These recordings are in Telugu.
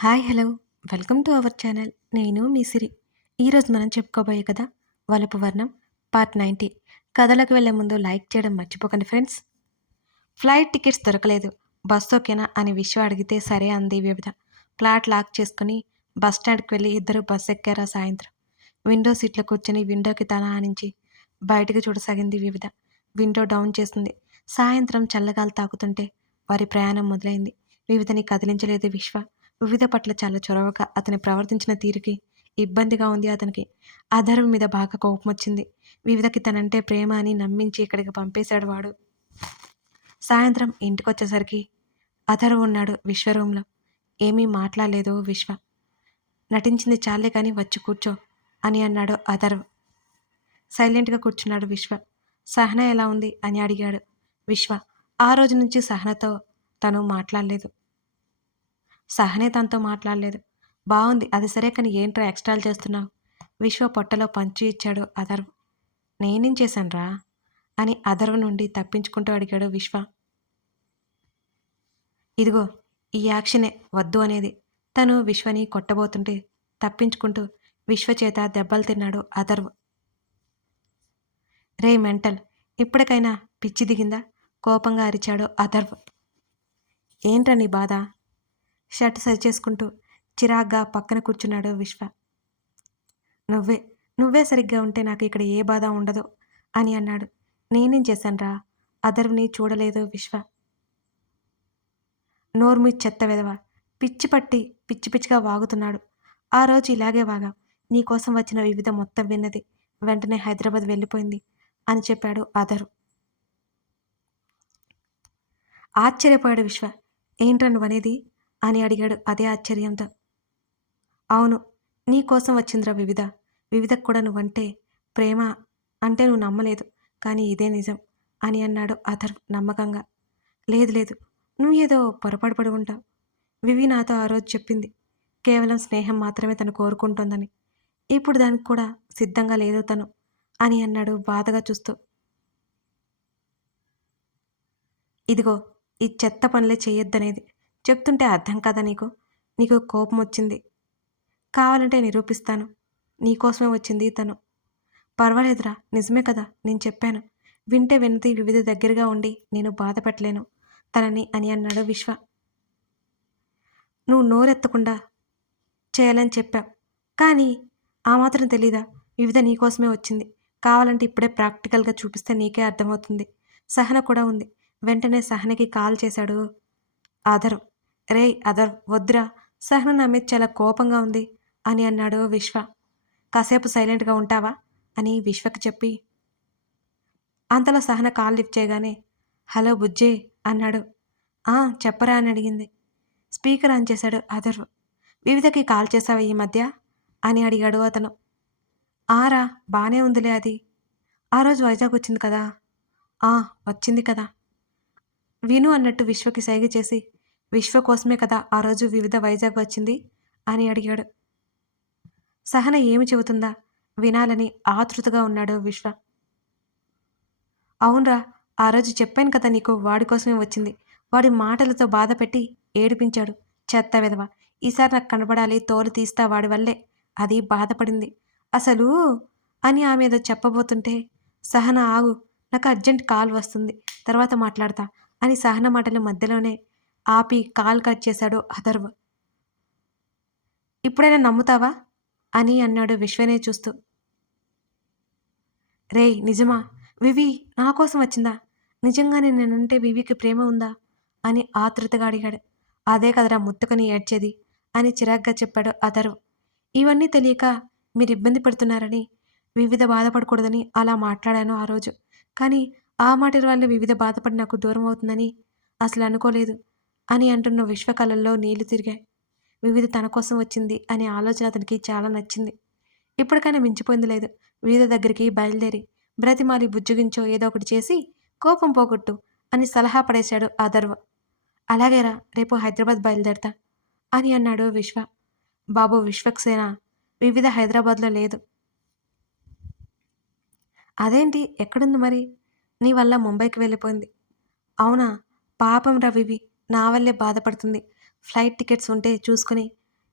Hi hello welcome to our channel. నేను మీ సిరి. ఈరోజు మనం చెప్పుకోబోయే కథ వలపు వర్ణం పార్ట్ 90. కథలకు వెళ్ళే ముందు లైక్ చేయడం మర్చిపోకండి ఫ్రెండ్స్. ఫ్లైట్ టికెట్స్ దొరకలేదు, బస్ ఓకేనా అని విశ్వ అడిగితే సరే అంది వివిధ. ఫ్లాట్ లాక్ చేసుకుని బస్ స్టాండ్కి వెళ్ళి ఇద్దరు బస్ ఎక్కారా సాయంత్రం. విండో సీట్లో కూర్చొని విండోకి తల ఆనించి బయటకు చూడసాగింది వివిధ. విండో డౌన్ చేసింది. సాయంత్రం చల్లగాలి తాకుతుంటే వారి ప్రయాణం మొదలైంది. వివిధని కదిలించలేదు విశ్వ. వివిధ పట్ల చాలా చొరవగా అతని ప్రవర్తించిన తీరుకి ఇబ్బందిగా ఉంది అతనికి. అధర్వ్ మీద బాగా కోపం వచ్చింది. వివిధకి తనంటే ప్రేమ అని నమ్మించి ఇక్కడికి పంపేశాడు వాడు. సాయంత్రం ఇంటికొచ్చేసరికి అధర్వ్ ఉన్నాడు విశ్వ రూంలో. ఏమీ మాట్లాడలేదు విశ్వ. నటించింది చాలే కానీ వచ్చి కూర్చో అని అన్నాడు అధర్వ్. సైలెంట్గా కూర్చున్నాడు విశ్వ. సహన ఎలా ఉంది అని అడిగాడు విశ్వ. ఆ రోజు నుంచి సహనతో తను మాట్లాడలేదు. సహనే తనతో మాట్లాడలేదు. బాగుంది, అది సరే కానీ ఏంట్రా ఎక్స్ట్రాలు చేస్తున్నావు? విశ్వ పొట్టలో పంచి ఇచ్చాడు అధర్వ్. నేనేం చేశానురా అని అధర్వ్ నుండి తప్పించుకుంటూ అడిగాడు విశ్వ. ఇదిగో ఈ యాక్షనే వద్దు అనేది. తను విశ్వని కొట్టబోతుంటే తప్పించుకుంటూ విశ్వ చేత దెబ్బలు తిన్నాడు అధర్వ్. రే మెంటల్, ఇప్పటికైనా పిచ్చి దిగిందా? కోపంగా అరిచాడు అధర్వ్. ఏంట్రా నీ బాధ? షర్ట్ సరిచేసుకుంటూ చిరాగ్గా పక్కన కూర్చున్నాడు విశ్వ. నువ్వే నువ్వే సరిగ్గా ఉంటే నాకు ఇక్కడ ఏ బాధ ఉండదు అని అన్నాడు. నేనేం చేశానురా? అధర్వ్ని చూడలేదు విశ్వ. నోర్మి చెత్త వెదవ, పిచ్చి పట్టి పిచ్చి పిచ్చిగా వాగుతున్నాడు. ఆ రోజు ఇలాగే వాగా. నీకోసం వచ్చిన వివిధ మొత్తం విన్నది. వెంటనే హైదరాబాద్ వెళ్ళిపోయింది అని చెప్పాడు అధర్వ్. ఆశ్చర్యపోయాడు విశ్వ. ఏంట్రా నువ్వనేది అని అడిగాడు అదే ఆశ్చర్యంతో. అవును, నీ కోసం వచ్చిందిరా వివిధ. వివిధకు కూడా నువ్వంటే ప్రేమ అంటే నువ్వు నమ్మలేదు, కానీ ఇదే నిజం అని అన్నాడు అధర్వ్ నమ్మకంగా. లేదు లేదు, నువ్వు ఏదో పొరపాటు పడి ఉంటావు. వివి నాతో ఆ రోజు చెప్పింది కేవలం స్నేహం మాత్రమే తను కోరుకుంటోందని. ఇప్పుడు దానికి కూడా సిద్ధంగా లేదు తను అని అన్నాడు బాధగా చూస్తూ. ఇదిగో ఈ చెత్త పనులే చేయొద్దనేది చెప్తుంటే అర్థం కాదా నీకు? నీకు కోపం వచ్చింది. కావాలంటే నిరూపిస్తాను. నీకోసమే వచ్చింది తను. పర్వాలేదురా, నిజమే కదా నేను చెప్పాను. వింటే విన్నది వివిధ దగ్గరగా ఉండి నేను బాధ పెట్టలేను తనని అని అన్నాడు విశ్వ. నువ్వు నోరెత్తకుండా చేయాలని చెప్పావు, కానీ ఆ మాత్రం తెలీదా? వివిధ నీకోసమే వచ్చింది. కావాలంటే ఇప్పుడే ప్రాక్టికల్గా చూపిస్తే నీకే అర్థమవుతుంది. సహన కూడా ఉంది. వెంటనే సహనకి కాల్ చేశాడు అధర్వ్. రేయ్ అధర్వ్, వద్దురా, సహన నా మీద చాలా కోపంగా ఉంది అని అన్నాడు విశ్వ. కాసేపు సైలెంట్గా ఉంటావా అని విశ్వకి చెప్పి అంతలో సహన కాల్ లిఫ్ట్ చేయగానే హలో బుజ్జే అన్నాడు. చెప్పరా అని అడిగింది. స్పీకర్ ఆన్ చేశాడు అధర్వ్. వివిధకి కాల్ చేశావా ఈ మధ్య అని అడిగాడు అతను. ఆరా, బానే ఉందిలే అది. ఆ రోజు వైజాగ్ వచ్చింది కదా? ఆ, వచ్చింది కదా. విను అన్నట్టు విశ్వకి సైగ చేసి విశ్వ కోసమే కదా ఆ రోజు వివిధ వైజాగ్ వచ్చింది అని అడిగాడు. సహన ఏమి చెబుతుందా వినాలని ఆతృతగా ఉన్నాడు విశ్వ. అవునరా, ఆ రోజు చెప్పాను కదా నీకు, వాడి కోసమే వచ్చింది. వాడి మాటలతో బాధ పెట్టి ఏడిపించాడు. చెత్త విధవ. ఈసారి నాకు కనపడాలి, తోలు తీస్తా వాడి వల్లే. అది బాధపడింది అసలు అని ఆమె ఏదో చెప్పబోతుంటే సహన ఆగు, నాకు అర్జెంట్ కాల్ వస్తుంది, తర్వాత మాట్లాడతా అని సహన మాటల మధ్యలోనే ఆపి కాల్ కట్ చేశాడు అథర్వ్. ఇప్పుడైనా నమ్ముతావా అని అన్నాడు విశ్వనే చూస్తూ. రేయ్ నిజమా? వివి నా కోసం వచ్చిందా? నిజంగానే నేనంటే వివికి ప్రేమ ఉందా అని ఆతృతగా అడిగాడు. అదే కదరా ముత్తుకొని ఏడ్చేది అని చిరాగ్గా చెప్పాడు అథర్వ్. ఇవన్నీ తెలియక మీరు ఇబ్బంది పడుతున్నారని, వివిధ బాధపడకూడదని అలా మాట్లాడాను ఆ రోజు. కానీ ఆ మాటల వల్ల వివిధ బాధపడి నాకు దూరం అవుతుందని అసలు అనుకోలేదు అని అంటున్న విశ్వ కళ్ళల్లో నీళ్లు తిరిగాయి. వివిధ తన కోసం వచ్చింది అనే ఆలోచన అతనికి చాలా నచ్చింది. ఇప్పటికైనా మించిపోయింది లేదు. వివిధ దగ్గరికి బయలుదేరి బ్రతిమాలి బుజ్జగించో ఏదో ఒకటి చేసి కోపం పోగొట్టు అని సలహా పడేశాడు అథర్వ్. అలాగేరా, రేపు హైదరాబాద్ బయలుదేరతా అని అన్నాడు విశ్వ. బాబు విశ్వక్సేన వివిధ హైదరాబాద్లో లేదు. అదేంటి, ఎక్కడుంది మరి? నీ వల్ల ముంబైకి వెళ్ళిపోయింది. అవునా? పాపం రా వివి, నా వల్లే బాధపడుతుంది. ఫ్లైట్ టికెట్స్ ఉంటే చూసుకుని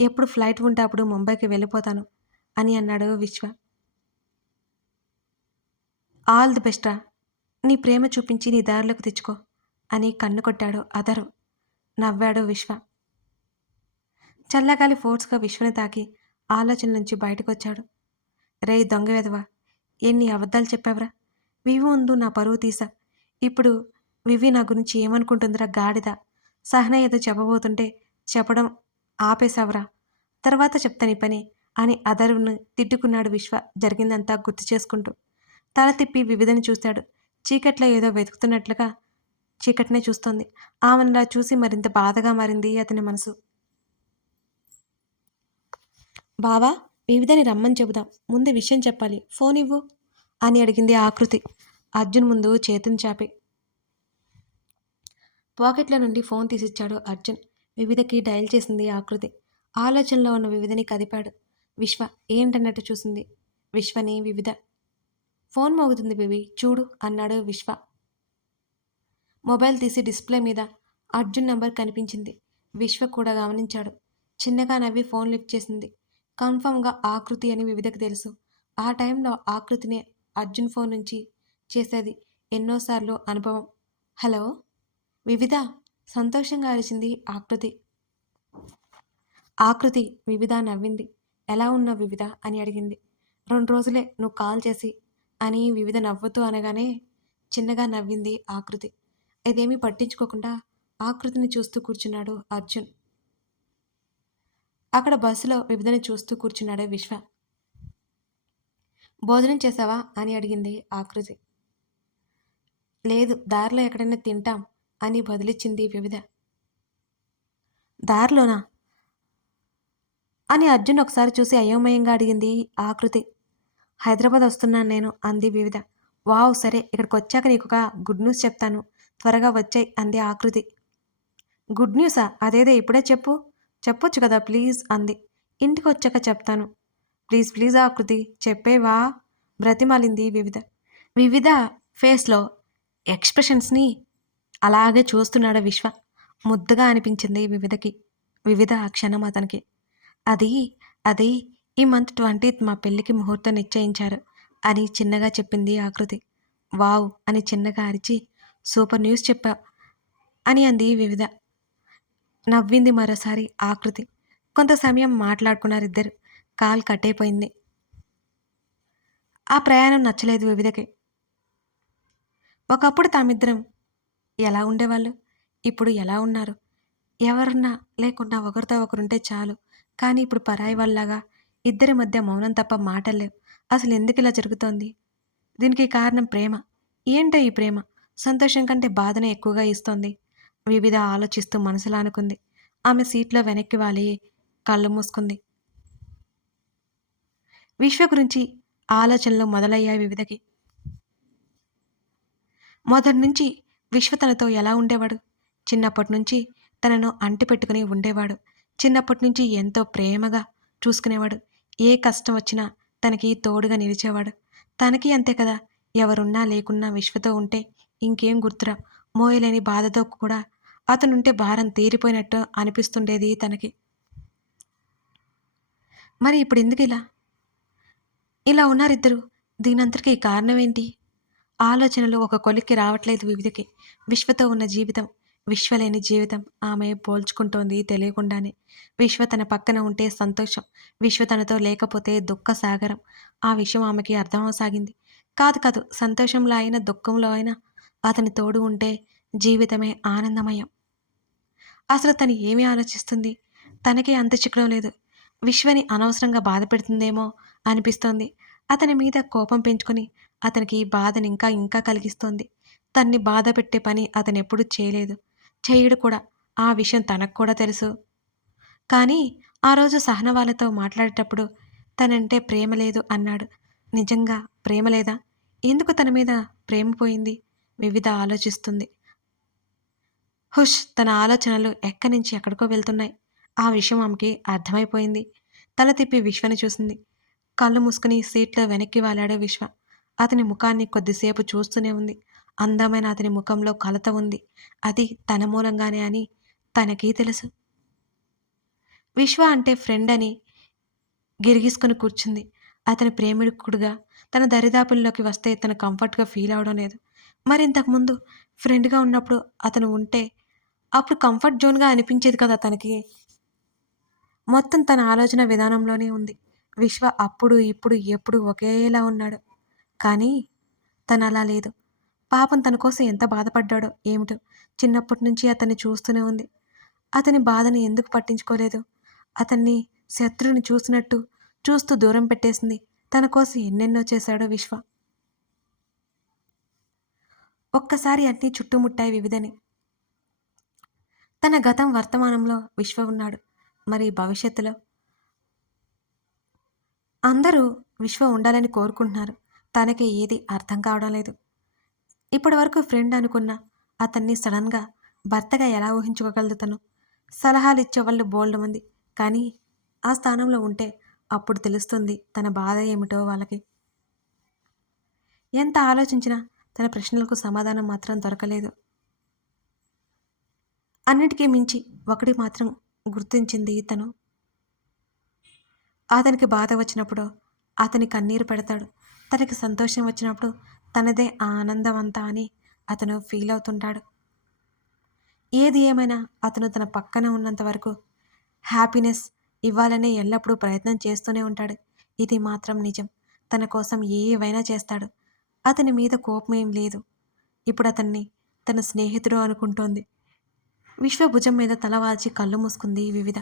ఎప్పుడు ఫ్లైట్ ఉంటే అప్పుడు ముంబైకి వెళ్ళిపోతాను అని అన్నాడు విశ్వ. ఆల్ ది బెస్ట్ రా! నీ ప్రేమ చూపించి నీ దారిలోకి తెచ్చుకో అని కన్ను కొట్టాడు అదరు. నవ్వాడు విశ్వ. చల్లగాలి ఫోర్స్‌గా విశ్వని తాకి ఆలోచనల నుంచి బయటకొచ్చాడు. రేయ్ దొంగ వెధవా! ఎన్ని అబద్ధాలు చెప్పావురా! వివి ముందు నా పరువు తీశావు. ఇప్పుడు వివి నా గురించి ఏమనుకుంటుందిరా గాడిద! సహన ఏదో చెప్పబోతుంటే చెప్పడం ఆపేశావురా! తర్వాత చెప్తా నీ పని అని అదరును తిట్టుకున్నాడు విశ్వ జరిగిందంతా గుర్తు చేసుకుంటూ. తల తిప్పి వివిధని చూశాడు. చీకట్లో ఏదో వెతుకుతున్నట్లుగా చీకటినే చూస్తోంది. ఆమెనలా చూసి మరింత బాధగా మారింది అతని మనసు. బావా! వివిధని రమ్మని చెబుదాం. ముందు విషయం చెప్పాలి. ఫోనివ్వు అని అడిగింది ఆకృతి. అర్జున్ ముందు చేతిని చాపి. పాకెట్‌లో నుండి ఫోన్ తీసిచ్చాడు అర్జున్. వివిధకి డయల్ చేసింది ఆకృతి. ఆలోచనలో ఉన్న వివిధని కదిపాడు. విశ్వ ఏంటన్నట్టు చూసింది విశ్వని వివిధ. ఫోన్ మోగుతుంది బేబీ చూడు అన్నాడు విశ్వ. మొబైల్ తీసి డిస్‌ప్లే మీద అర్జున్ నంబర్ కనిపించింది. విశ్వ కూడా గమనించాడు. చిన్నగా నవ్వి ఫోన్ లిఫ్ట్ చేసింది. కన్ఫర్మ్‌గా ఆకృతి అని వివిధకి తెలుసు. ఆ టైంలో ఆకృతిని అర్జున్ ఫోన్ నుంచి చేసేది ఎన్నోసార్లు అనుభవం. హలో! వివిధ! సంతోషంగా అరిచింది ఆకృతి. ఆకృతి వివిధ నవ్వింది. ఎలా ఉన్నావు వివిధ అని అడిగింది. 2 రోజులే నువ్వు కాల్ చేసి అని వివిధ నవ్వుతూ అనగానే చిన్నగా నవ్వింది ఆకృతి. ఇదేమీ పట్టించుకోకుండా ఆకృతిని చూస్తూ కూర్చున్నాడు అర్జున్. అక్కడ బస్సులో వివిధని చూస్తూ కూర్చున్నాడు విశ్వ. భోజనం చేశావా అని అడిగింది ఆకృతి. లేదు దారిలో ఎక్కడైనా తింటాం అని బదులిచ్చింది వివిధ. దారిలోనా అని అర్జున్ ఒకసారి చూసి అయోమయంగా అడిగింది ఆకృతి. హైదరాబాద్ వస్తున్నాను నేను అంది వివిధ. వావ్ సరే ఇక్కడికొచ్చాక నీకొక గుడ్ న్యూస్ చెప్తాను. త్వరగా వచ్చేయ్ అంది ఆకృతి. గుడ్ న్యూసా? అదేదో ఇప్పుడే చెప్పు. చెప్పొచ్చు కదా ప్లీజ్ అంది. ఇంటికొచ్చాక చెప్తాను. ప్లీజ్ ప్లీజ్ ఆకృతి చెప్పేవా బ్రతిమాలింది వివిధ. వివిధ ఫేస్‌లో ఎక్స్‌ప్రెషన్స్‌ని అలాగే చూస్తున్నాడు విశ్వ. ముద్దుగా అనిపించింది వివిధకి. వివిధ ఆ క్షణం అతనికి. అది అది ఈ మంత్ 20థ్ మా పెళ్ళికి ముహూర్తం నిశ్చయించారు అని చిన్నగా చెప్పింది ఆకృతి. వావ్ అని చిన్నగా అరిచి సూపర్ న్యూస్ చెప్పావు అని అంది వివిధ. నవ్వింది మరోసారి ఆకృతి. కొంత సమయం మాట్లాడుకున్నారిద్దరు. కాల్ కట్టయిపోయింది. ఆ ప్రయాణం నచ్చలేదు వివిధకి. ఒకప్పుడు తామిద్దరం ఎలా ఉండేవాళ్ళు? ఇప్పుడు ఎలా ఉన్నారు? ఎవరున్నా లేకున్నా ఒకరితో ఒకరుంటే చాలు. కానీ ఇప్పుడు పరాయి వాళ్ళలాగా ఇద్దరి మధ్య మౌనం తప్ప మాటల్లేవు. అసలు ఎందుకిలా జరుగుతోంది? దీనికి కారణం ప్రేమ. ఏంటో ఈ ప్రేమ? సంతోషం కంటే బాధనే ఎక్కువగా ఇస్తోంది. వివిధ ఆలోచిస్తూ మనసులో అనుకుంది. ఆమె సీట్లో వెనక్కి వాలి కళ్ళు మూసుకుంది. విశ్వ గురించి ఆలోచనలు మొదలయ్యాయి వివిధకి. మొదటి నుంచి విశ్వ తనతో ఎలా ఉండేవాడు? చిన్నప్పటి నుంచి తనను అంటిపెట్టుకుని ఉండేవాడు. చిన్నప్పటి నుంచి ఎంతో ప్రేమగా చూసుకునేవాడు. ఏ కష్టం వచ్చినా తనకి తోడుగా నిలిచేవాడు. తనకి అంతే కదా! ఎవరున్నా లేకున్నా విశ్వతో ఉంటే ఇంకేం గుర్తురావు. మోయలేని బాధతో కూడా అతనుంటే భారం తీరిపోయినట్టు అనిపిస్తుండేది తనకి. మరి ఇప్పుడెందుకిలా? ఇలా ఉన్నారిద్దరూ. దీనంతటికీ కారణమేంటి? ఆలోచనలు ఒక కొలిక్కి రావట్లేదు వివిధకి. విశ్వతో ఉన్న జీవితం, విశ్వ లేని జీవితం ఆమె పోల్చుకుంటోంది తెలియకుండానే. విశ్వ తన పక్కన ఉంటే సంతోషం, విశ్వ తనతో లేకపోతే దుఃఖ సాగరం. ఆ విషయం ఆమెకి అర్థమవసాగింది. కాదు కాదు సంతోషంలో అయినా దుఃఖంలో అయినా అతని తోడు ఉంటే జీవితమే ఆనందమయం. అసలు తను ఏమి ఆలోచిస్తుంది? తనకే అంతు చిక్కడం లేదు. విశ్వని అనవసరంగా బాధ పెడుతుందేమో అనిపిస్తోంది. అతని మీద కోపం పెంచుకొని అతనికి బాధని ఇంకా ఇంకా కలిగిస్తోంది. తన్ని బాధ పెట్టే పని అతనెప్పుడూ చేయలేదు. చెయ్యడు కూడా. ఆ విషయం తనకు కూడా తెలుసు. కానీ ఆ రోజు సహన వాళ్ళతో మాట్లాడేటప్పుడు తనంటే ప్రేమ లేదు అన్నాడు. నిజంగా ప్రేమ లేదా? ఎందుకు తన మీద ప్రేమ పోయింది? వివిధ ఆలోచిస్తుంది. హుష్! తన ఆలోచనలు ఎక్కడి నుంచి ఎక్కడికో వెళ్తున్నాయి. ఆ విషయం ఆమెకి అర్థమైపోయింది. తల తిప్పి విశ్వని చూసింది. కళ్ళు మూసుకుని సీట్లో వెనక్కి వాలాడు విశ్వ. అతని ముఖాన్ని కొద్దిసేపు చూస్తూనే ఉంది. అందమైన అతని ముఖంలో కలత ఉంది. అది తన మూలంగానే అని తనకీ తెలుసు. విశ్వ అంటే ఫ్రెండ్ అని గిరిగీసుకొని కూర్చుంది. అతని ప్రేమికుడుగా తన దరిదాపుల్లోకి వస్తే తను కంఫర్ట్‌గా ఫీల్ అవ్వడం లేదు. మరి ఇంతకుముందు ఫ్రెండ్‌గా ఉన్నప్పుడు అతను ఉంటే అప్పుడు కంఫర్ట్ జోన్‌గా అనిపించేది కదా తనకి. మొత్తం తన ఆలోచన విధానంలోనే ఉంది. విశ్వ అప్పుడు, ఇప్పుడు, ఎప్పుడు ఒకేలా ఉన్నాడు. కానీ తనలా లేదు. పాపం తన కోసం ఎంత బాధపడ్డాడో ఏమిటో! చిన్నప్పటి నుంచి అతన్ని చూస్తూనే ఉంది. అతని బాధని ఎందుకు పట్టించుకోలేదు? అతన్ని శత్రువుని చూసినట్టు చూస్తూ దూరం పెట్టేసింది. తన కోసం ఎన్నెన్నో చేశాడో విశ్వ. ఒక్కసారి అన్నీ చుట్టుముట్టాయి వివిధని. తన గతం వర్తమానంలో విశ్వ ఉన్నాడు. మరి భవిష్యత్తులో? అందరూ విశ్వ ఉండాలని కోరుకుంటున్నారు. తనకే ఏది అర్థం కావడం లేదు. ఇప్పటివరకు ఫ్రెండ్ అనుకున్న అతన్ని సడన్‌గా భర్తగా ఎలా ఊహించుకోగలదు తను? సలహాలిచ్చేవాళ్ళు బోలెడు మంది. కానీ ఆ స్థానంలో ఉంటే అప్పుడు తెలుస్తుంది తన బాధ ఏమిటో వాళ్ళకి. ఎంత ఆలోచించినా తన ప్రశ్నలకు సమాధానం మాత్రం దొరకలేదు. అన్నిటికీ మించి ఒకటి మాత్రం గుర్తించింది తను. అతనికి బాధ వచ్చినప్పుడు అతని కన్నీరు పెడతాడు. తనకి సంతోషం వచ్చినప్పుడు తనదే ఆ ఆనందం అంతా అని అతను ఫీల్ అవుతుంటాడు. ఏది ఏమైనా అతను తన పక్కన ఉన్నంత వరకు హ్యాపీనెస్ ఇవ్వాలనే ఎల్లప్పుడూ ప్రయత్నం చేస్తూనే ఉంటాడు. ఇది మాత్రం నిజం. తన కోసం ఏవైనా చేస్తాడు. అతని మీద కోపమేం లేదు. ఇప్పుడు అతన్ని తన స్నేహితుడు అనుకుంటోంది. విశ్వ భుజం మీద తల వాల్చి కళ్ళు మూసుకుంది వివిధ.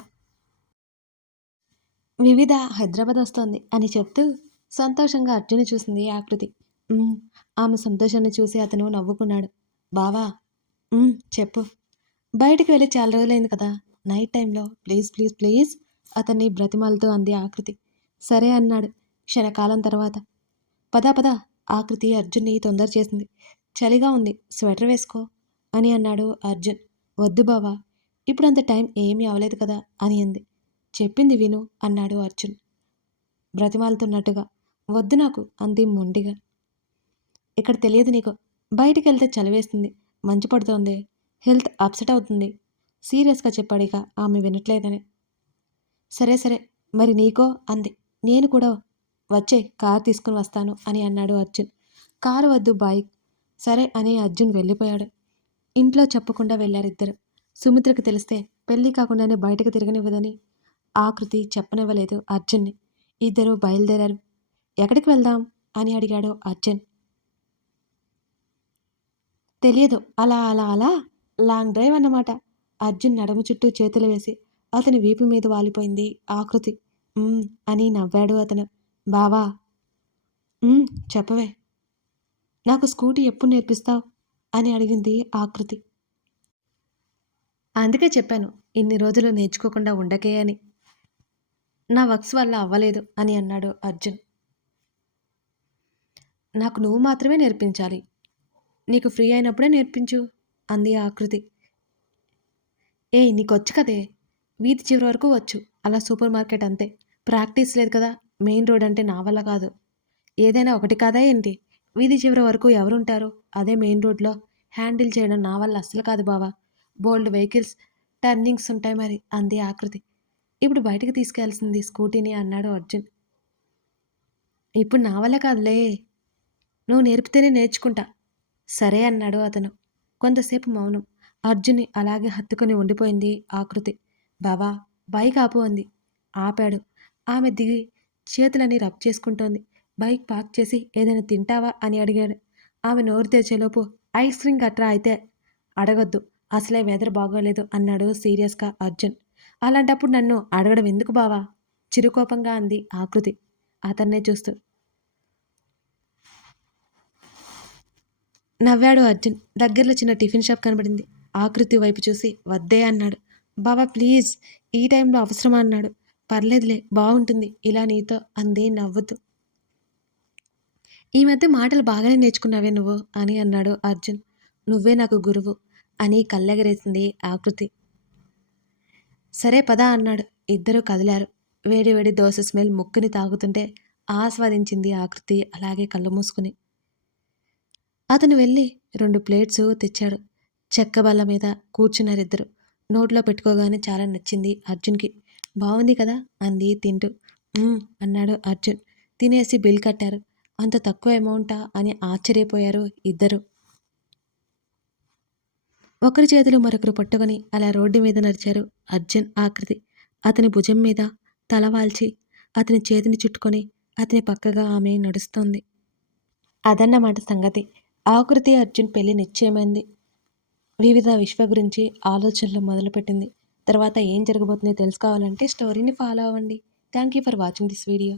వివిధ హైదరాబాద్ వస్తోంది అని చెప్తూ సంతోషంగా అర్జున్ని చూసింది ఆకృతి. "ఉమ్." ఆమె సంతోషాన్ని చూసి అతను నవ్వుకున్నాడు. "బావా." చెప్పు." "బయటికి వెళ్ళి చాలా రోజులైంది కదా! నైట్ టైంలో ప్లీజ్ ప్లీజ్ ప్లీజ్." అతన్ని బ్రతిమాలుతూ అంది ఆకృతి. సరే అన్నాడు క్షణకాలం తర్వాత. "పద పద." ఆకృతి అర్జున్ని తొందర చేసింది. "చలిగా ఉంది. స్వెటర్ వేసుకో." అని అన్నాడు అర్జున్. "వద్దు బావా. ఇప్పుడంత టైం ఏమీ అవలేదు కదా!" అని అంది. "చెప్పింది విను." అన్నాడు అర్జున్ బ్రతిమాలుతున్నట్టుగా. "వద్దు నాకు." అంది మొండిగా. "ఇక్కడ తెలియదు నీకు. బయటికెళ్తే చలివేస్తుంది. మంచు పడుతోంది. హెల్త్ అప్సెట్ అవుతుంది." సీరియస్‌గా చెప్పాడిక ఆమె వినట్లేదని. "సరే సరే. మరి నీకో?" అంది. "నేను కూడా వచ్చేయ్ కారు తీసుకొని వస్తాను." అని అన్నాడు అర్జున్. "కారు వద్దు బైక్." సరే అని అర్జున్ వెళ్ళిపోయాడు. ఇంట్లో చెప్పకుండా వెళ్లారిద్దరు. సుమిత్రకి తెలిస్తే పెళ్లి కాకుండానే బయటకు తిరగనివ్వదని ఆకృతి చెప్పనివ్వలేదు అర్జున్ని. ఇద్దరూ బయలుదేరారు. "ఎక్కడికి వెళ్దాం?" అని అడిగాడు అర్జున్. "తెలియదు. అలా అలా అలా లాంగ్ డ్రైవ్ అన్నమాట." అర్జున్ నడుము చుట్టూ చేతులు వేసి అతని వీపు మీద వాలిపోయింది ఆకృతి. అని నవ్వాడు అతను. "బావా." చెప్పవే." "నాకు స్కూటీ ఎప్పుడు నేర్పిస్తావ్?" అని అడిగింది ఆకృతి. "అందుకే చెప్పాను ఇన్ని రోజులు నేర్చుకోకుండా ఉండకే అని. నా వర్క్స్ వల్ల అవ్వలేదు." అని అన్నాడు అర్జున్. "నాకు నువ్వు మాత్రమే నేర్పించాలి. నీకు ఫ్రీ అయినప్పుడే నేర్పించు." అంది ఆకృతి. "ఏయ్ నీకొచ్చు కదే." "వీధి చివరి వరకు వచ్చు. అలా సూపర్ మార్కెట్ అంతే. ప్రాక్టీస్ లేదు కదా! మెయిన్ రోడ్ అంటే నా వల్ల కాదు." "ఏదైనా ఒకటి కాదా ఏంటి? వీధి చివరి వరకు ఎవరుంటారు? అదే మెయిన్ రోడ్‌లో హ్యాండిల్ చేయడం నా వల్ల అస్సలు కాదు బావ. బోలెడు వెహికల్స్, టర్నింగ్స్ ఉంటాయి మరి." అంది ఆకృతి. "ఇప్పుడు బయటికి తీసుకెళ్లాల్సింది స్కూటీని." అన్నాడు అర్జున్. "ఇప్పుడు నా వల్ల కాదులే. నువ్వు నేర్పితేనే నేర్చుకుంటా." సరే అన్నాడు అతను. కొంతసేపు మౌనం. అర్జున్ని అలాగే హత్తుకుని ఉండిపోయింది ఆకృతి. "బావా బైక్ ఆపు." అంది. ఆపాడు. ఆమె దిగి చేతులన్నీ రబ్ చేసుకుంటోంది. బైక్ పార్క్ చేసి "ఏదైనా తింటావా?" అని అడిగాడు. ఆమె నోరు తెరిచేలోపు "ఐస్ క్రీమ్ గట్రా అయితే అడగొద్దు. అసలే వెదర్ బాగోలేదు." అన్నాడు సీరియస్‌గా అర్జున్. "అలాంటప్పుడు నన్ను అడగడం ఎందుకు బావా?" చిరుకోపంగా అంది ఆకృతి అతన్నే చూస్తూ. నవ్వాడు అర్జున్. దగ్గరలో చిన్న టిఫిన్ షాప్ కనబడింది. ఆకృతి వైపు చూసి వద్దే అన్నాడు. "బావా ప్లీజ్." "ఈ టైంలో అవసరమా?" అన్నాడు. "పర్లేదులే బావుంటుంది ఇలా నీతో." అంది నవ్వుతూ. "ఈ మధ్య మాటలు బాగానే నేర్చుకున్నావే నువ్వు." అని అన్నాడు అర్జున్. "నువ్వే నాకు గురువు." అని కళ్ళెగరేసింది ఆకృతి. "సరే పద." అన్నాడు. ఇద్దరూ కదిలారు. వేడి వేడి దోస స్మెల్ ముక్కుని తాగుతుంటే ఆస్వాదించింది ఆకృతి అలాగే కళ్ళు మూసుకుని. అతను వెళ్ళి 2 ప్లేట్సు తెచ్చాడు. చెక్క బల్ల మీద కూర్చున్నారిద్దరు. నోట్లో పెట్టుకోగానే చాలా నచ్చింది అర్జున్‌కి. బావుంది కదా అంది తింటూ. అన్నాడు అర్జున్. తినేసి బిల్ కట్టారు. అంత తక్కువ అమౌంటా అని ఆశ్చర్యపోయారు ఇద్దరు. ఒకరి చేతులు మరొకరు పట్టుకొని అలా రోడ్డు మీద నడిచారు అర్జున్, ఆకృతి. అతని భుజం మీద తల వాల్చి అతని చేతిని చుట్టుకొని అతని పక్కగా ఆమె నడుస్తోంది. అదన్నమాట సంగతి. ఆకృతి అర్జున్ పెళ్లి నిశ్చయమైంది. వివిధ విశ్వ గురించి ఆలోచనలు మొదలుపెట్టింది. తర్వాత ఏం జరగబోతుందో తెలుసుకోవాలంటే స్టోరీని ఫాలో అవ్వండి. Thank you for watching this video.